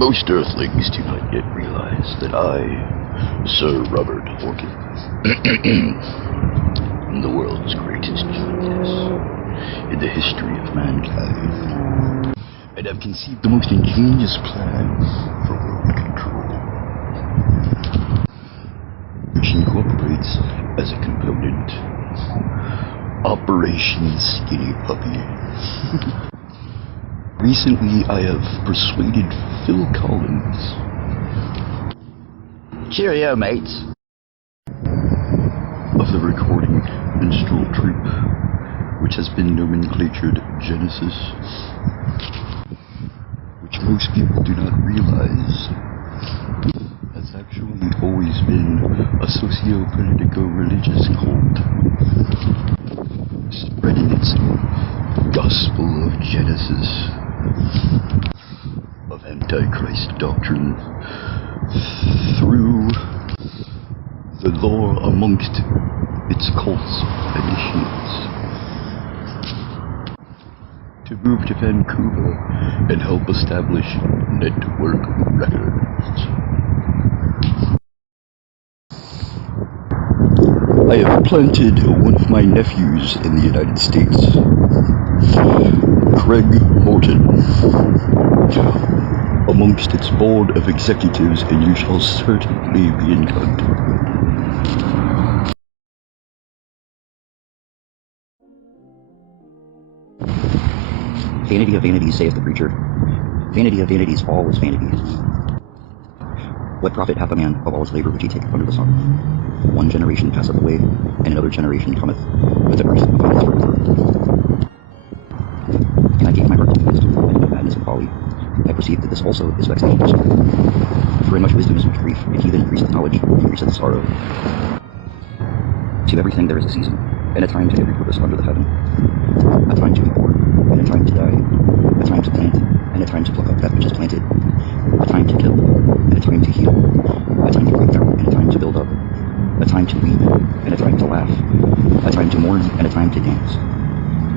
Most Earthlings do not yet realize that I, Sir Robert Horkin, am the world's greatest genius in the history of mankind, and have conceived the most ingenious plan for world control, which incorporates as a component Operation Skinny Puppy. Recently, I have persuaded Phil Collins, cheerio mates, of the recording minstrel troupe, which has been nomenclatured Genesis, which most people do not realize has actually always been a socio-politico-religious cult, spreading its gospel of Genesis, of Antichrist doctrine, through the lore amongst its cult's initiates, to move to Vancouver and help establish Network Records. I have planted one of my nephews in the United States, Craig Morton, amongst its board of executives, and you shall certainly be in contact. Vanity of vanities, saith the preacher. Vanity of vanities, all is vanity. What profit hath a man of all his labor which he taketh under the sun? One generation passeth away, and another generation cometh with the earth upon its forever. And I gave my heart to wisdom, and into madness and folly. I perceived that this also is vexation. For in much wisdom is much grief, and he that increaseth knowledge increaseth sorrow. To everything there is a season, and a time to every purpose under the heaven. A time to be born, and a time to die. A time to plant, and a time to pluck up that which is planted. A time to kill, and a time to heal. A time to break down, and a time to build up. A time to weep, and a time to laugh. A time to mourn, and a time to dance.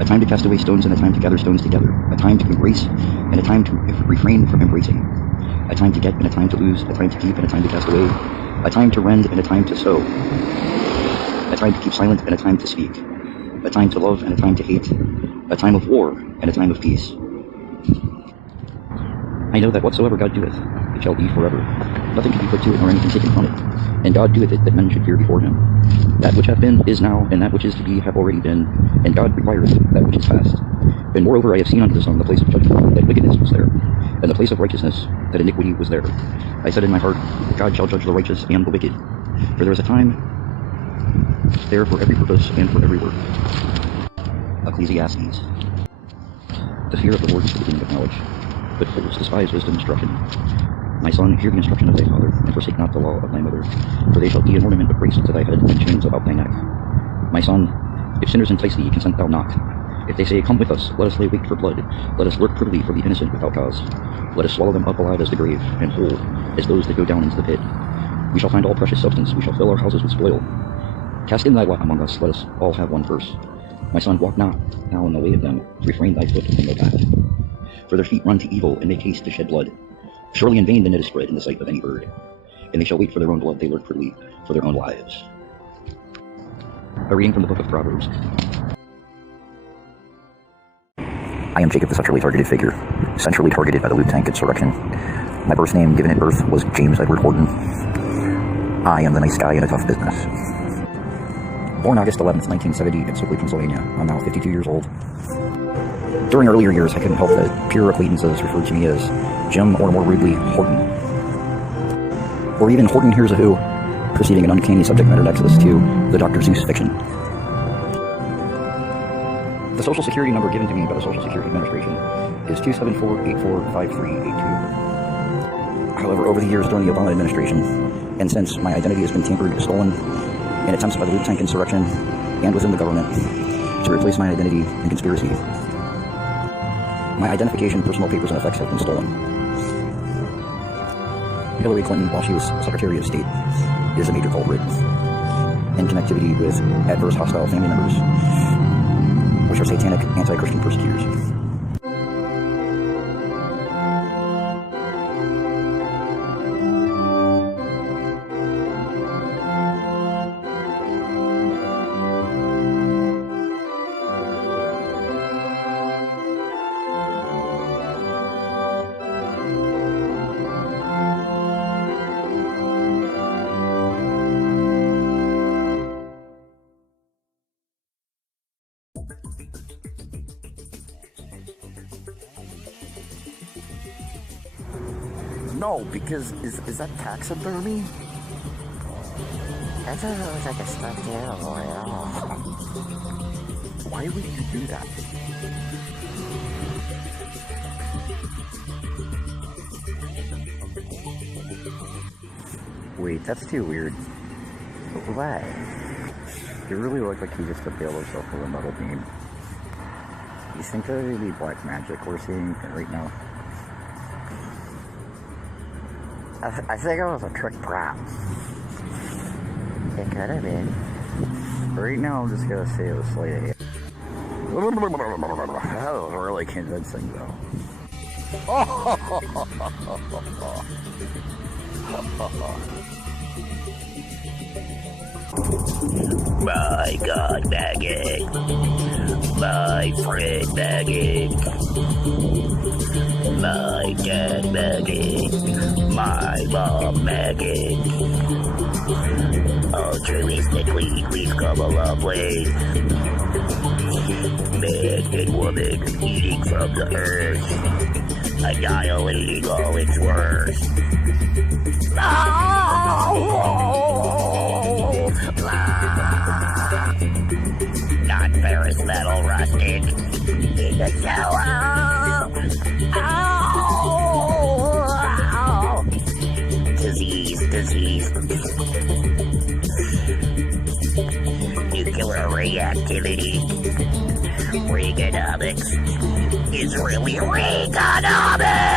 A time to cast away stones, and a time to gather stones together. A time to embrace, and a time to refrain from embracing. A time to get, and a time to lose. A time to keep, and a time to cast away. A time to rend, and a time to sow. A time to keep silent, and a time to speak. A time to love, and a time to hate. A time of war, and a time of peace. I know that whatsoever God doeth, it shall be forever. Nothing can be put to it, nor anything taken from it. And God doeth it, that men should fear before him. That which hath been, is now, and that which is to be, hath already been. And God requireth that which is past. And moreover, I have seen under the sun the place of judgment, that wickedness was there, and the place of righteousness, that iniquity was there. I said in my heart, God shall judge the righteous and the wicked. For there is a time there for every purpose and for every work. Ecclesiastes. The fear of the Lord is the beginning of knowledge, but fools despise wisdom and instruction. My son, hear the instruction of thy father, and forsake not the law of thy mother, for they shall be an ornament of grace unto thy head, and chains about thy neck. My son, if sinners entice thee, consent thou not. If they say, come with us, let us lay wait for blood, let us lurk privily for the innocent without cause. Let us swallow them up alive as the grave, and whole as those that go down into the pit. We shall find all precious substance, we shall fill our houses with spoil. Cast in thy lot among us, let us all have one purse. My son, walk not thou in the way of them, refrain thy foot from their path. For their feet run to evil, and make haste to shed blood. Surely in vain the net is spread in the sight of any bird, and they shall wait for their own blood, they lurk privily for their own lives. A reading from the book of Proverbs. I am Jacob, the centrally targeted figure, centrally targeted by the LptNk insurrection. My birth name given at birth was James Edward Horton. I am the nice guy in a tough business. Born August 11th, 1970 in Sibley, Pennsylvania. I'm now 52 years old. During earlier years, I couldn't help that peer acquaintances referred to me as Jim, or more rudely, Horton. Or even Horton Hears a Who, preceding an uncanny subject matter nexus to the Dr. Seuss fiction. The social security number given to me by the Social Security Administration is 274-845382. However, over the years during the Obama administration, and since my identity has been tampered, stolen, in attempts by the LptNk insurrection and within the government to replace my identity in conspiracy, my identification, personal papers, and effects have been stolen. Hillary Clinton, while she was Secretary of State, is a major culprit in connectivity with adverse hostile family members, which are satanic anti-Christian persecutors. No, because is that taxidermy? That doesn't look like a stuffed animal at all. Why would you do that? Wait, that's too weird. Why? You really look like you just impaled yourself with a metal beam. You think that would be black magic we're seeing right now? I think it was a trick prop. It could have been. Right now, I'm just gonna say it was sleight of hand. That was really convincing, though. My God, Maggot. My friend Maggot. My dad Maggot. My mom Maggot. Altruistically, we've come a long way. Man and woman eating from the earth, annihilating all its worth. Non-ferrous metal rusted in the cellar. Disease. Nuclear reactivity. Reaganomics is really Reaganomics!